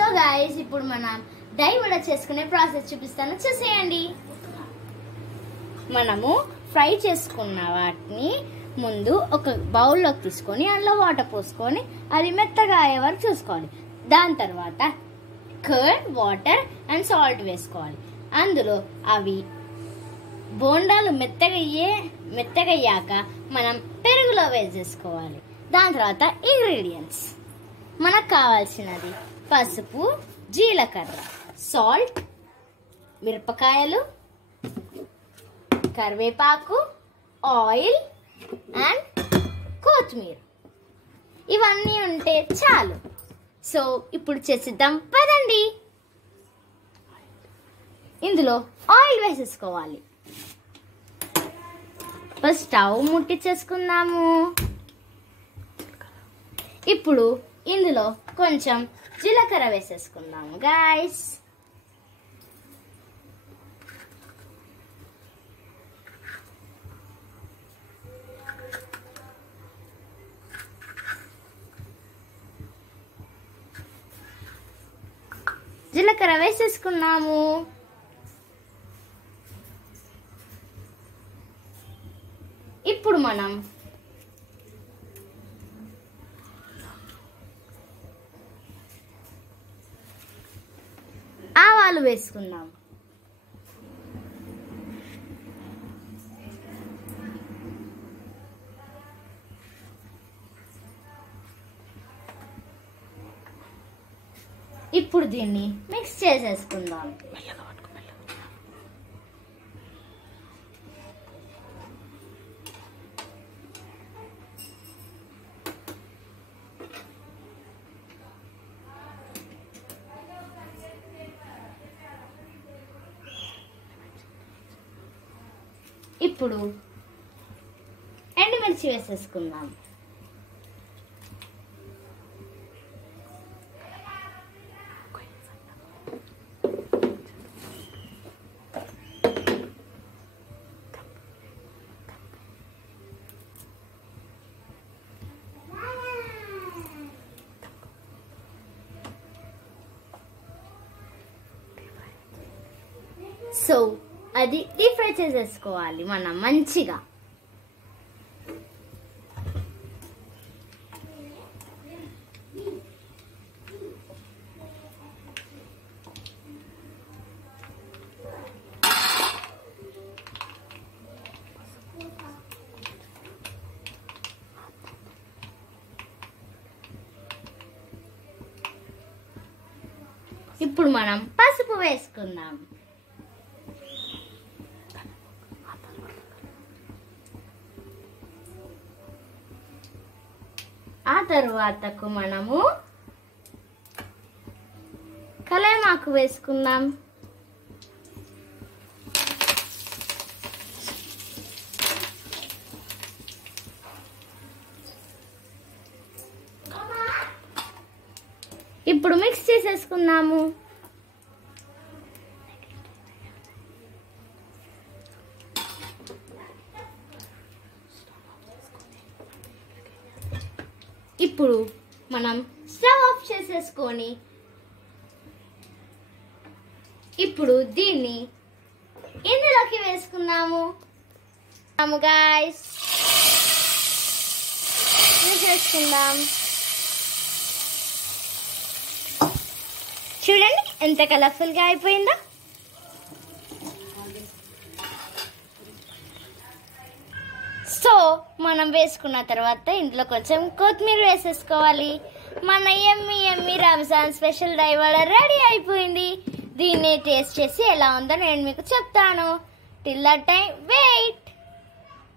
So guys ఇప్పుడు మనం దహి వడ చేసుకునే ప్రాసెస్ చూపిస్తాను, చూసేయండి. మనము ఫ్రై చేసుకున్న వాటిని ముందు ఒక బౌల్లోకి తీసుకొని అందులో వాటర్ పోసుకొని అది మెత్తగా అయ్యే వరకు చూసుకోవాలి. దాని తర్వాత కర్డ్, వాటర్ అండ్ సాల్ట్ వేసుకోవాలి. అందులో అవి బోండాలు మెత్తగయ్యాక మనం పెరుగులో వేసేసుకోవాలి. దాని తర్వాత ఇంగ్రీడియంట్స్ మనకు కావాల్సినది పసుపు, జీలకర్ర, సాల్ట్, మిరపకాయలు, కరివేపాకు, ఆయిల్ అండ్ కొత్తిమీర. ఇవన్నీ ఉంటే చాలు. సో ఇప్పుడు చేసిద్దాం పదండి. ఇందులో ఆయిల్ వేసేసుకోవాలి. ఫస్ట్ స్టవ్ ముట్టించేసుకుందాము. ఇప్పుడు ఇందులో కొంచెం జీలకర్ర వేసేసుకుందాము గైస్. జీలకర్ర వేసేసుకున్నాము. ఇప్పుడు మనం ఆవాలు వేసుకుందాం. ఇప్పుడు దీన్ని మిక్స్ చేసేసుకుందాం. ఇప్పుడు ఎండుమిర్చి వేసేసుకుందాం. సో అది డీప్ ఫ్రై చేసేసుకోవాలి మనం మంచిగా. ఇప్పుడు మనం పసుపు వేసుకుందాం. ఆ తరువాతకు మనము కలైమాకు వేసుకుందాం. ఇప్పుడు మిక్స్ చేసేసుకుందాము. ఇప్పుడు మనం స్టవ్ ఆఫ్ చేసేసుకొని ఇప్పుడు దీన్ని ఇందులోకి వేసుకుందాము గైస్. వేసేసుకుందాం. చూడండి ఎంత కలర్ఫుల్ గా అయిపోయిందో. సో మనం వేసుకున్న తర్వాత ఇందులో కొంచెం కొత్తిమీర వేసేసుకోవాలి. మన yummy Ramzan special dahi vada ready అయిపోయింది. దీన్ని టేస్ట్ చేసి ఎలా ఉందో నేను మీకు చెప్తాను. Till that time wait.